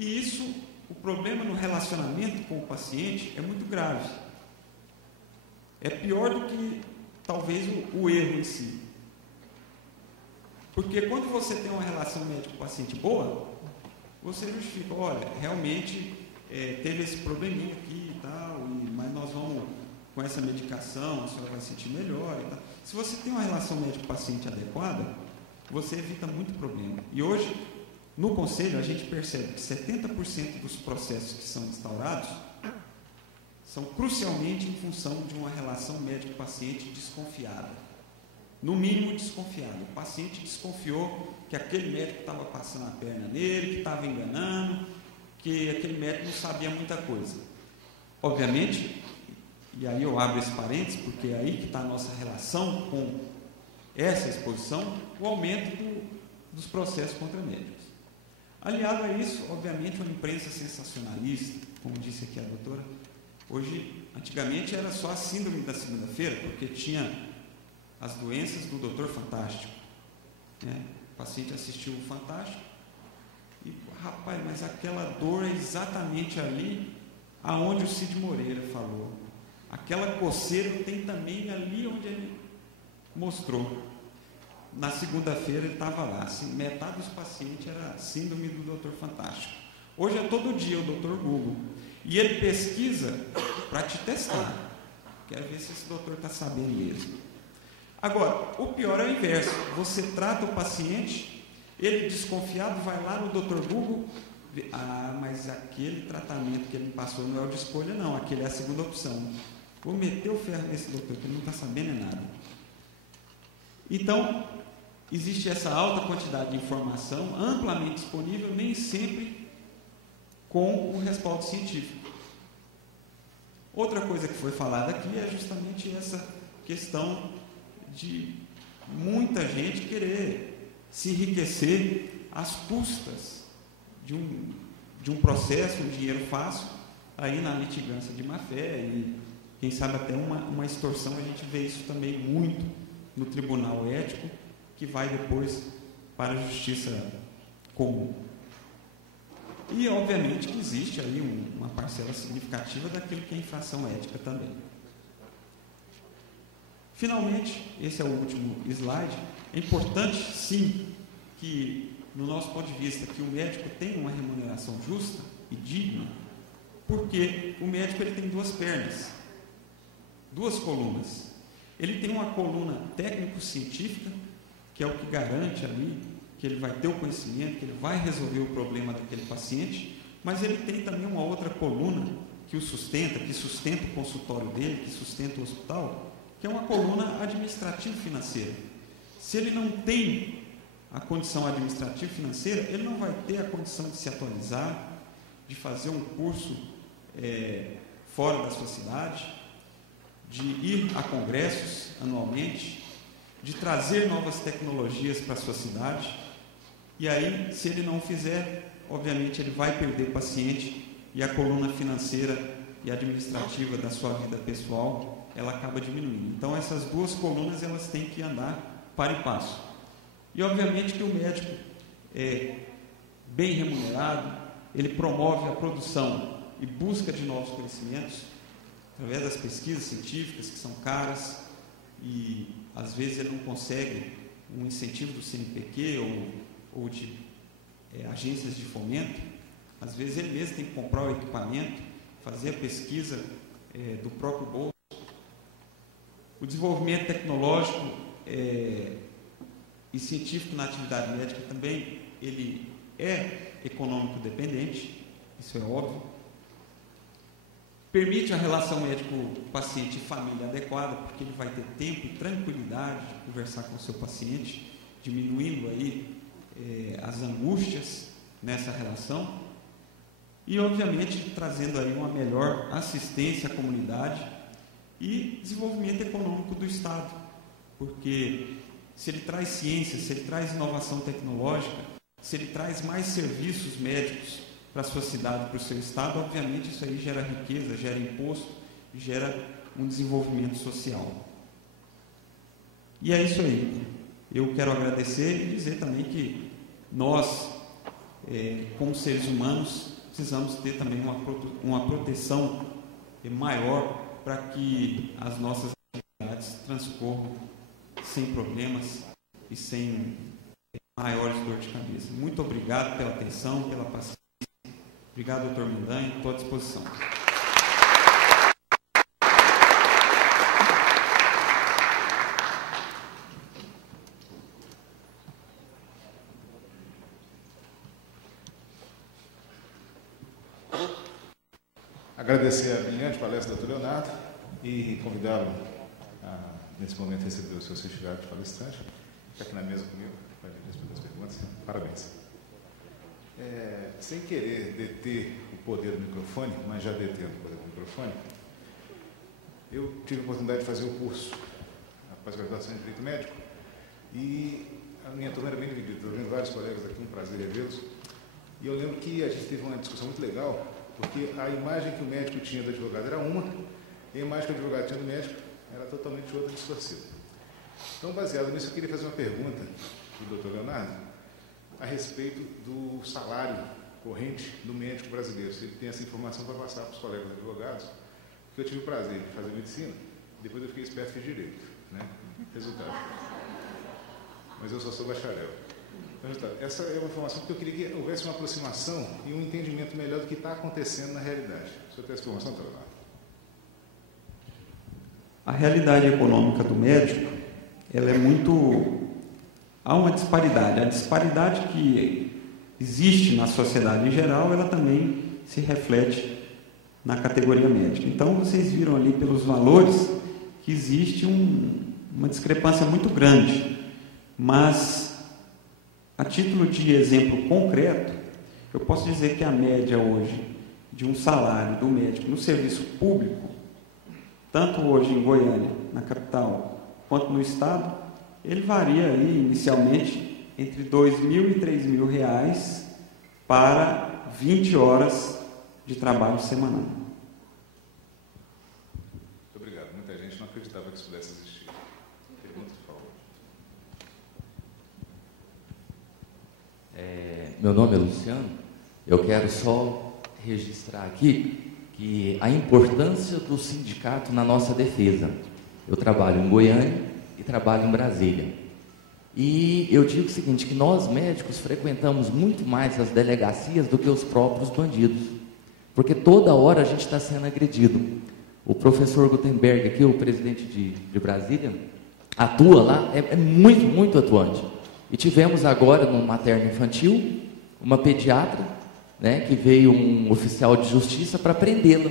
E isso, o problema no relacionamento com o paciente é muito grave. É pior do que, talvez, o erro em si. Porque quando você tem uma relação médico-paciente boa, você justifica, olha, realmente teve esse probleminha aqui e tal, mas nós vamos, com essa medicação, a senhora vai sentir melhor e tal. Se você tem uma relação médico-paciente adequada, você evita muito problema. E hoje, no Conselho, a gente percebe que 70% dos processos que são instaurados são crucialmente em função de uma relação médico-paciente desconfiada. No mínimo desconfiado. O paciente desconfiou que aquele médico estava passando a perna nele, que estava enganando, que aquele médico não sabia muita coisa. Obviamente, e aí eu abro esse parênteses, porque é aí que está a nossa relação com essa exposição, o aumento dos processos contra médicos. Aliado a isso, obviamente, uma imprensa sensacionalista, como disse aqui a doutora. Hoje, antigamente era só a síndrome da segunda-feira, porque tinha as doenças do Doutor Fantástico. Né? O paciente assistiu o Fantástico e, rapaz, mas aquela dor é exatamente ali aonde o Cid Moreira falou. Aquela coceira tem também ali onde ele mostrou. Na segunda-feira ele estava lá. Assim, metade dos pacientes era síndrome do Doutor Fantástico. Hoje é todo dia o Doutor Google. E ele pesquisa para te testar. Quero ver se esse doutor está sabendo mesmo. Agora, o pior é o inverso. Você trata o paciente, ele desconfiado vai lá no Dr. Google, mas aquele tratamento que ele passou não é o de escolha, não, aquele é a segunda opção. Vou meter o ferro nesse doutor, que ele não está sabendo nada. Então, existe essa alta quantidade de informação, amplamente disponível, nem sempre com o respaldo científico. Outra coisa que foi falada aqui é justamente essa questão de muita gente querer se enriquecer às custas de um processo, um dinheiro fácil, aí na litigância de má-fé e, quem sabe, até uma extorsão. A gente vê isso também muito no tribunal ético, que vai depois para a justiça comum. E, obviamente, que existe aí uma parcela significativa daquilo que é infração ética também. Finalmente, esse é o último slide. É importante, sim, que, no nosso ponto de vista, que o médico tenha uma remuneração justa e digna, porque o médico ele tem duas pernas, duas colunas. Ele tem uma coluna técnico-científica, que é o que garante ali que ele vai ter o conhecimento, que ele vai resolver o problema daquele paciente, mas ele tem também uma outra coluna que o sustenta, que sustenta o consultório dele, que sustenta o hospital, que é uma coluna administrativo-financeira. Se ele não tem a condição administrativo-financeira, ele não vai ter a condição de se atualizar, de fazer um curso fora da sua cidade, de ir a congressos anualmente, de trazer novas tecnologias para a sua cidade. E aí, se ele não fizer, obviamente ele vai perder o paciente e a coluna financeira e administrativa da sua vida pessoal, ela acaba diminuindo. Então, essas duas colunas, elas têm que andar par e passo. E, obviamente, que o médico é bem remunerado, ele promove a produção e busca de novos conhecimentos, através das pesquisas científicas, que são caras, e, às vezes, ele não consegue um incentivo do CNPq ou de agências de fomento. Às vezes, ele mesmo tem que comprar o equipamento, fazer a pesquisa do próprio bolso. O desenvolvimento tecnológico e científico na atividade médica também, ele é econômico dependente, isso é óbvio. Permite a relação médico-paciente e família adequada, porque ele vai ter tempo e tranquilidade de conversar com o seu paciente, diminuindo aí as angústias nessa relação e, obviamente, trazendo aí uma melhor assistência à comunidade e desenvolvimento econômico do Estado, porque se ele traz ciência, se ele traz inovação tecnológica, se ele traz mais serviços médicos para a sua cidade, para o seu Estado, obviamente isso aí gera riqueza, gera imposto, gera um desenvolvimento social. E é isso aí. Eu quero agradecer e dizer também que nós, como seres humanos, precisamos ter também uma proteção maior para que as nossas atividades transcorram sem problemas e sem maiores dor de cabeça. Muito obrigado pela atenção, pela paciência. Obrigado, doutor Mendanha, estou à disposição. Agradecer a brilhante palestra do Dr. Leonardo e convidá-lo a, nesse momento, receber o seu certificado de palestrante. Fica aqui na mesa comigo para responder as perguntas. Parabéns. Sem querer deter o poder do microfone, mas já detendo o poder do microfone, eu tive a oportunidade de fazer o curso, a pós-graduação em Direito Médico, e a minha turma era bem dividida. Estou vendo vários colegas aqui, um prazer revê-los. E eu lembro que a gente teve uma discussão muito legal, porque a imagem que o médico tinha do advogado era uma, e a imagem que o advogado tinha do médico era totalmente outra, distorcida. Então, baseado nisso, eu queria fazer uma pergunta para o Dr. Leonardo a respeito do salário corrente do médico brasileiro. Se ele tem essa informação para passar para os colegas advogados, porque eu tive o prazer de fazer medicina, depois eu fiquei esperto e fiz direito, né? Resultado. Mas eu só sou bacharel. Essa é uma informação que eu queria que houvesse uma aproximação e um entendimento melhor do que está acontecendo na realidade. O senhor tem essa informação, doutor Leonardo? A realidade econômica do médico, ela é muito... Há uma disparidade. A disparidade que existe na sociedade em geral, ela também se reflete na categoria médica. Então, vocês viram ali pelos valores que existe uma discrepância muito grande. Mas, a título de exemplo concreto, eu posso dizer que a média hoje de um salário do médico no serviço público, tanto hoje em Goiânia, na capital, quanto no estado, ele varia aí, inicialmente, entre R$ 2.000 e R$ 3.000 para 20 horas de trabalho semanal. Muito obrigado. Muita gente não acreditava que isso pudesse existir. Pergunta, por favor. Meu nome é Luciano. Eu quero só registrar aqui que a importância do sindicato na nossa defesa. Eu trabalho em Goiânia e trabalho em Brasília. E eu digo o seguinte, que nós médicos frequentamos muito mais as delegacias do que os próprios bandidos, porque toda hora a gente está sendo agredido. O professor Gutenberg aqui, o presidente de Brasília, atua lá, é muito, muito atuante. E tivemos agora no materno infantil uma pediatra, né, que veio um oficial de justiça para prendê-la,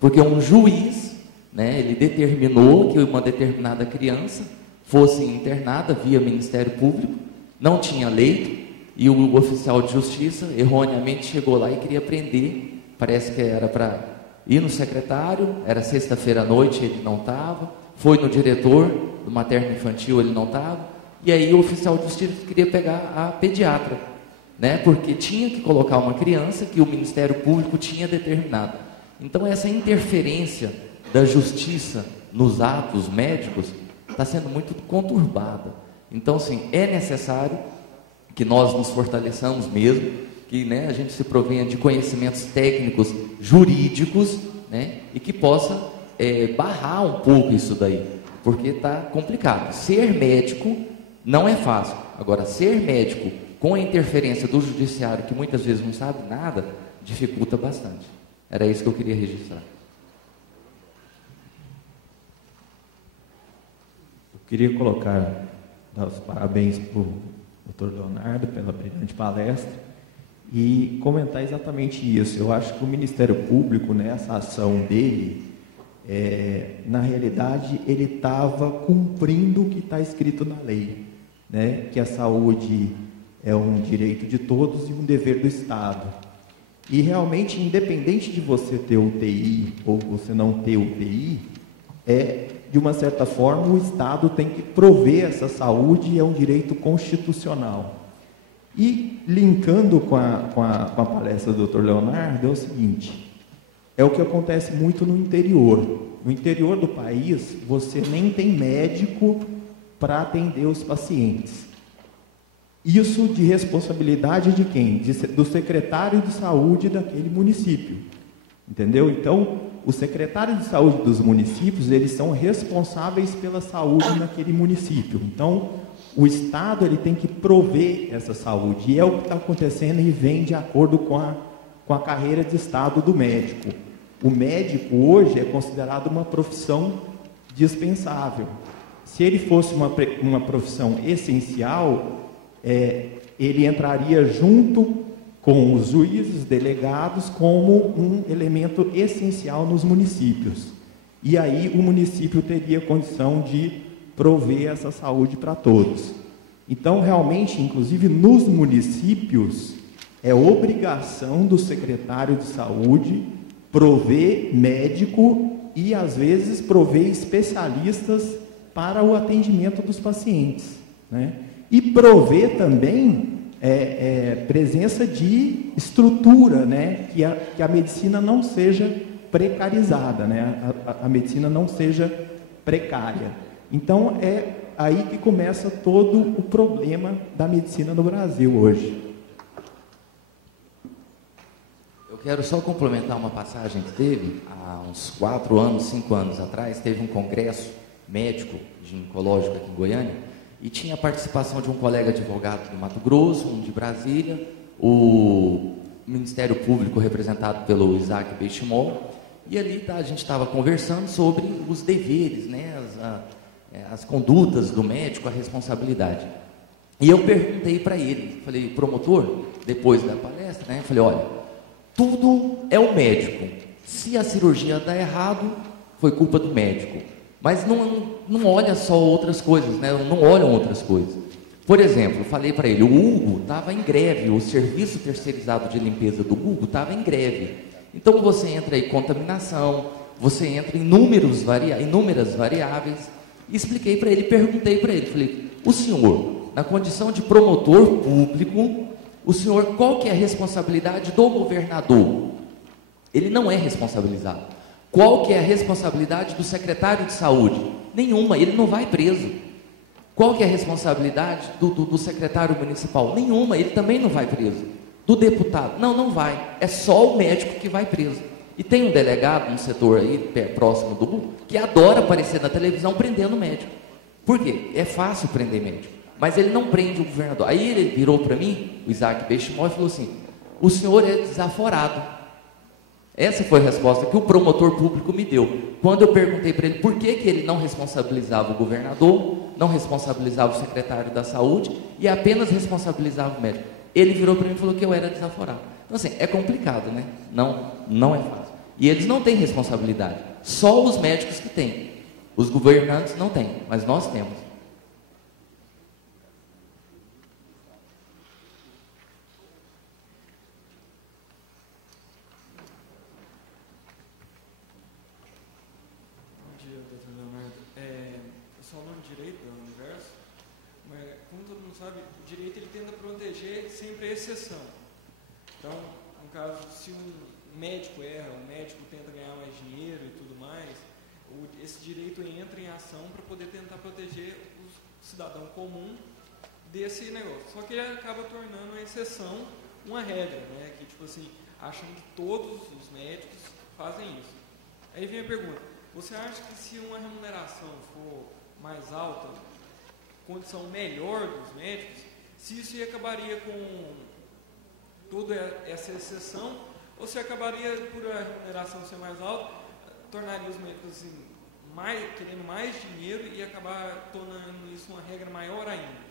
porque um juiz, né, ele determinou que uma determinada criança fosse internada via Ministério Público, não tinha leito, e o oficial de justiça erroneamente chegou lá e queria prender, parece que era para ir no secretário, era sexta-feira à noite, ele não estava, foi no diretor do materno infantil, ele não estava, e aí o oficial de justiça queria pegar a pediatra, né, porque tinha que colocar uma criança que o Ministério Público tinha determinado. Então essa interferência da justiça nos atos médicos está sendo muito conturbada. Então, sim, é necessário que nós nos fortaleçamos mesmo, que, né, a gente se provenha de conhecimentos técnicos, jurídicos, né, e que possa barrar um pouco isso daí, porque está complicado. Ser médico não é fácil. Agora, ser médico com a interferência do judiciário, que muitas vezes não sabe nada, dificulta bastante. Era isso que eu queria registrar. Queria dar os parabéns para o Dr. Leonardo pela brilhante palestra e comentar exatamente isso. Eu acho que o Ministério Público, nessa ação dele, na realidade, ele estava cumprindo o que está escrito na lei, né? Que a saúde é um direito de todos e um dever do Estado. E realmente, independente de você ter UTI ou você não ter UTI, de uma certa forma, o Estado tem que prover essa saúde e é um direito constitucional. E, linkando com a palestra do Dr. Leonardo, é o seguinte, é o que acontece muito no interior. No interior do país, você nem tem médico para atender os pacientes. Isso de responsabilidade de quem? Do secretário de saúde daquele município. Entendeu? Então, os secretários de saúde dos municípios, eles são responsáveis pela saúde naquele município. Então, o Estado ele tem que prover essa saúde. E é o que está acontecendo e vem de acordo com a carreira de Estado do médico. O médico hoje é considerado uma profissão dispensável. Se ele fosse uma profissão essencial, ele entraria junto com os juízes, delegados, como um elemento essencial nos municípios. E aí o município teria condição de prover essa saúde para todos. Então, realmente, inclusive nos municípios, é obrigação do secretário de saúde prover médico e, às vezes, prover especialistas para o atendimento dos pacientes, né? E prover também presença de estrutura, né? Que a medicina não seja precarizada, né? A medicina não seja precária. Então, é aí que começa todo o problema da medicina no Brasil hoje. Eu quero só complementar uma passagem que teve há uns 4 anos, 5 anos atrás. Teve um congresso médico ginecológico aqui em Goiânia, e tinha a participação de um colega advogado do Mato Grosso, um de Brasília, o Ministério Público representado pelo Isaac Benchimol, e ali a gente estava conversando sobre os deveres, né, as condutas do médico, a responsabilidade. E eu perguntei para ele, falei, promotor, depois da palestra, né, falei, olha, tudo é o médico. Se a cirurgia dá errado, foi culpa do médico. Mas não olha só outras coisas, né? Não olham outras coisas. Por exemplo, eu falei para ele, o Hugo estava em greve, o serviço terceirizado de limpeza do Hugo estava em greve. Então você entra em contaminação, você entra em inúmeras variáveis. E expliquei para ele, perguntei para ele, falei, o senhor, na condição de promotor público, o senhor, qual que é a responsabilidade do governador? Ele não é responsabilizado. Qual que é a responsabilidade do secretário de saúde? Nenhuma, ele não vai preso. Qual que é a responsabilidade do secretário municipal? Nenhuma, ele também não vai preso. Do deputado? Não vai. É só o médico que vai preso. E tem um delegado no setor aí, próximo do Google, que adora aparecer na televisão prendendo médico. Por quê? É fácil prender médico. Mas ele não prende o governador. Aí ele virou para mim, o Isaac Benchimol, e falou assim, o senhor é desaforado. Essa foi a resposta que o promotor público me deu. Quando eu perguntei para ele por que ele não responsabilizava o governador, não responsabilizava o secretário da saúde e apenas responsabilizava o médico. Ele virou para mim e falou que eu era desaforado. Então, assim, é complicado, né? Não é fácil. E eles não têm responsabilidade. Só os médicos que têm. Os governantes não têm, mas nós temos. Sempre a exceção. Então, no caso, se um médico erra, o médico tenta ganhar mais dinheiro e tudo mais, esse direito entra em ação para poder tentar proteger o cidadão comum desse negócio. Só que ele acaba tornando a exceção uma regra, né? Que, tipo assim, achando que todos os médicos fazem isso. Aí vem a pergunta, você acha que se uma remuneração for mais alta, condição melhor dos médicos, se isso acabaria com toda essa exceção, ou se acabaria, por a remuneração ser mais alta, tornaria os médicos assim, querendo mais dinheiro e acabar tornando isso uma regra maior ainda?